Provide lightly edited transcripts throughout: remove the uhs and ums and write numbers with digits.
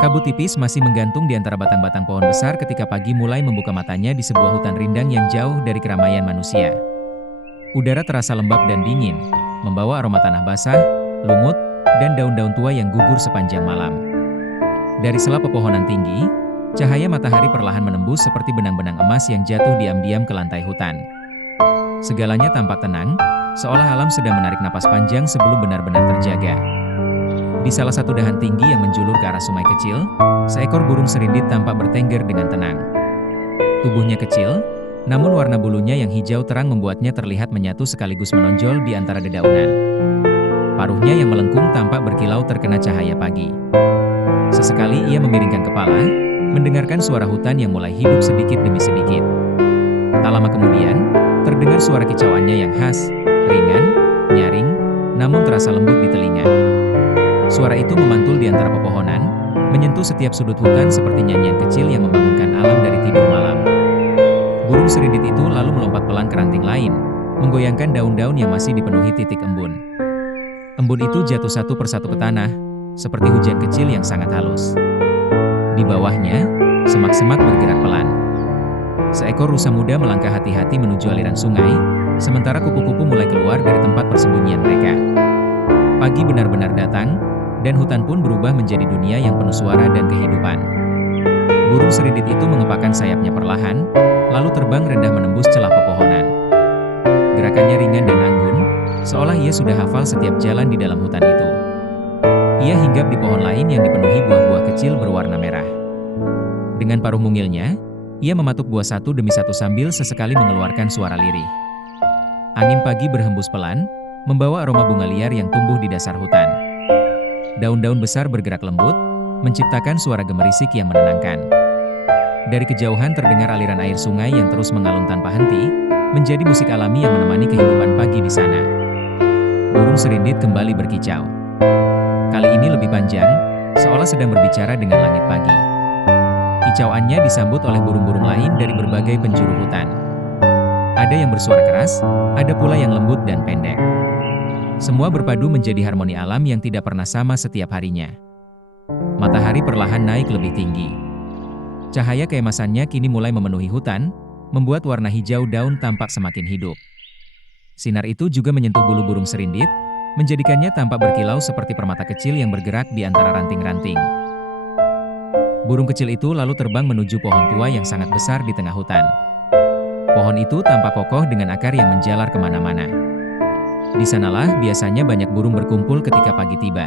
Kabut tipis masih menggantung di antara batang-batang pohon besar ketika pagi mulai membuka matanya di sebuah hutan rindang yang jauh dari keramaian manusia. Udara terasa lembab dan dingin, membawa aroma tanah basah, lumut, dan daun-daun tua yang gugur sepanjang malam. Dari sela pepohonan tinggi, cahaya matahari perlahan menembus seperti benang-benang emas yang jatuh diam-diam ke lantai hutan. Segalanya tampak tenang, seolah alam sedang menarik napas panjang sebelum benar-benar terjaga. Di salah satu dahan tinggi yang menjulur ke arah sungai kecil, seekor burung serindit tampak bertengger dengan tenang. Tubuhnya kecil, namun warna bulunya yang hijau terang membuatnya terlihat menyatu sekaligus menonjol di antara dedaunan. Paruhnya yang melengkung tampak berkilau terkena cahaya pagi. Sesekali ia memiringkan kepala, mendengarkan suara hutan yang mulai hidup sedikit demi sedikit. Tak lama kemudian, terdengar suara kicauannya yang khas, ringan, nyaring, namun terasa lembut di telinga. Suara itu memantul di antara pepohonan, menyentuh setiap sudut hutan seperti nyanyian kecil yang membangunkan alam dari tidur malam. Burung serindit itu lalu melompat pelan ke ranting lain, menggoyangkan daun-daun yang masih dipenuhi titik embun. Embun itu jatuh satu persatu ke tanah, seperti hujan kecil yang sangat halus. Di bawahnya, semak-semak bergerak pelan. Seekor rusa muda melangkah hati-hati menuju aliran sungai, sementara kupu-kupu mulai keluar dari tempat persembunyian mereka. Pagi benar-benar datang, dan hutan pun berubah menjadi dunia yang penuh suara dan kehidupan. Burung serindit itu mengepakkan sayapnya perlahan, lalu terbang rendah menembus celah pepohonan. Gerakannya ringan dan anggun, seolah ia sudah hafal setiap jalan di dalam hutan itu. Ia hinggap di pohon lain yang dipenuhi buah-buah kecil berwarna merah. Dengan paruh mungilnya, ia mematuk buah satu demi satu sambil sesekali mengeluarkan suara lirih. Angin pagi berhembus pelan, membawa aroma bunga liar yang tumbuh di dasar hutan. Daun-daun besar bergerak lembut, menciptakan suara gemerisik yang menenangkan. Dari kejauhan terdengar aliran air sungai yang terus mengalun tanpa henti, menjadi musik alami yang menemani kehidupan pagi di sana. Burung serindit kembali berkicau. Kali ini lebih panjang, seolah sedang berbicara dengan langit pagi. Kicauannya disambut oleh burung-burung lain dari berbagai penjuru hutan. Ada yang bersuara keras, ada pula yang lembut dan pendek. Semua berpadu menjadi harmoni alam yang tidak pernah sama setiap harinya. Matahari perlahan naik lebih tinggi. Cahaya keemasannya kini mulai memenuhi hutan, membuat warna hijau daun tampak semakin hidup. Sinar itu juga menyentuh bulu burung serindit, menjadikannya tampak berkilau seperti permata kecil yang bergerak di antara ranting-ranting. Burung kecil itu lalu terbang menuju pohon tua yang sangat besar di tengah hutan. Pohon itu tampak kokoh dengan akar yang menjalar kemana-mana. Di sanalah biasanya banyak burung berkumpul ketika pagi tiba.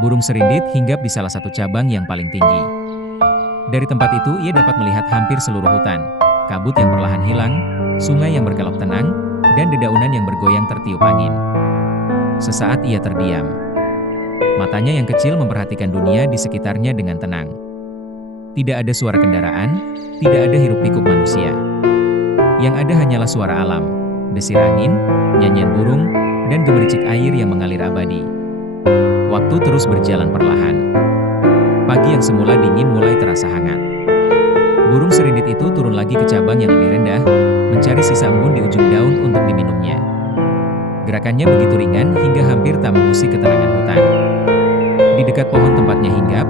Burung serindit hinggap di salah satu cabang yang paling tinggi. Dari tempat itu ia dapat melihat hampir seluruh hutan, kabut yang perlahan hilang, sungai yang berkelok tenang, dan dedaunan yang bergoyang tertiup angin. Sesaat ia terdiam. Matanya yang kecil memperhatikan dunia di sekitarnya dengan tenang. Tidak ada suara kendaraan, tidak ada hiruk-pikuk manusia. Yang ada hanyalah suara alam, desir angin, nyanyian burung, dan gemericik air yang mengalir abadi. Waktu terus berjalan perlahan. Pagi yang semula dingin mulai terasa hangat. Burung serindit itu turun lagi ke cabang yang lebih rendah, mencari sisa embun di ujung daun untuk diminumnya. Gerakannya begitu ringan hingga hampir tak mengusik ketenangan hutan. Di dekat pohon tempatnya hinggap,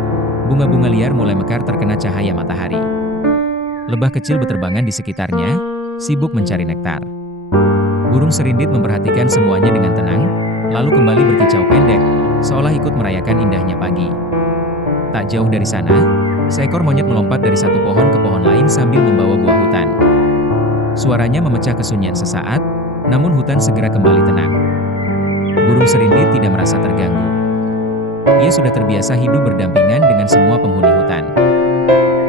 bunga-bunga liar mulai mekar terkena cahaya matahari. Lebah kecil berterbangan di sekitarnya, sibuk mencari nektar. Burung serindit memperhatikan semuanya dengan tenang, lalu kembali berkicau pendek, seolah ikut merayakan indahnya pagi. Tak jauh dari sana, seekor monyet melompat dari satu pohon ke pohon lain sambil membawa buah hutan. Suaranya memecah kesunyian sesaat, namun hutan segera kembali tenang. Burung serindit tidak merasa terganggu. Ia sudah terbiasa hidup berdampingan dengan semua penghuni hutan.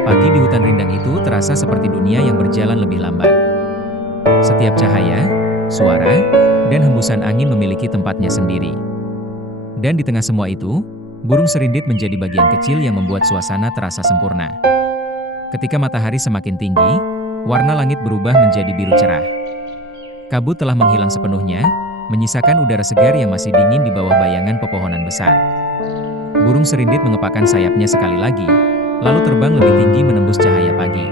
Pagi di hutan rindang itu terasa seperti dunia yang berjalan lebih lambat. Setiap cahaya, suara, dan hembusan angin memiliki tempatnya sendiri. Dan di tengah semua itu, burung serindit menjadi bagian kecil yang membuat suasana terasa sempurna. Ketika matahari semakin tinggi, warna langit berubah menjadi biru cerah. Kabut telah menghilang sepenuhnya, menyisakan udara segar yang masih dingin di bawah bayangan pepohonan besar. Burung serindit mengepakkan sayapnya sekali lagi, lalu terbang lebih tinggi menembus cahaya pagi.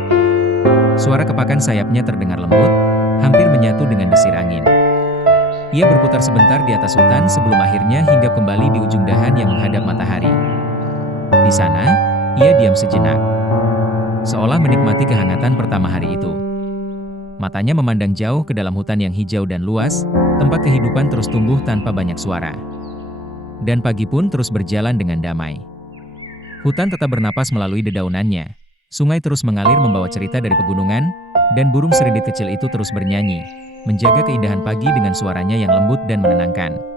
Suara kepakan sayapnya terdengar lembut, hampir menyatu dengan desir angin. Ia berputar sebentar di atas hutan sebelum akhirnya hinggap kembali di ujung dahan yang menghadap matahari. Di sana, ia diam sejenak, seolah menikmati kehangatan pertama hari itu. Matanya memandang jauh ke dalam hutan yang hijau dan luas, tempat kehidupan terus tumbuh tanpa banyak suara. Dan pagi pun terus berjalan dengan damai. Hutan tetap bernapas melalui dedaunannya, sungai terus mengalir membawa cerita dari pegunungan, dan burung seridit kecil itu terus bernyanyi, menjaga keindahan pagi dengan suaranya yang lembut dan menenangkan.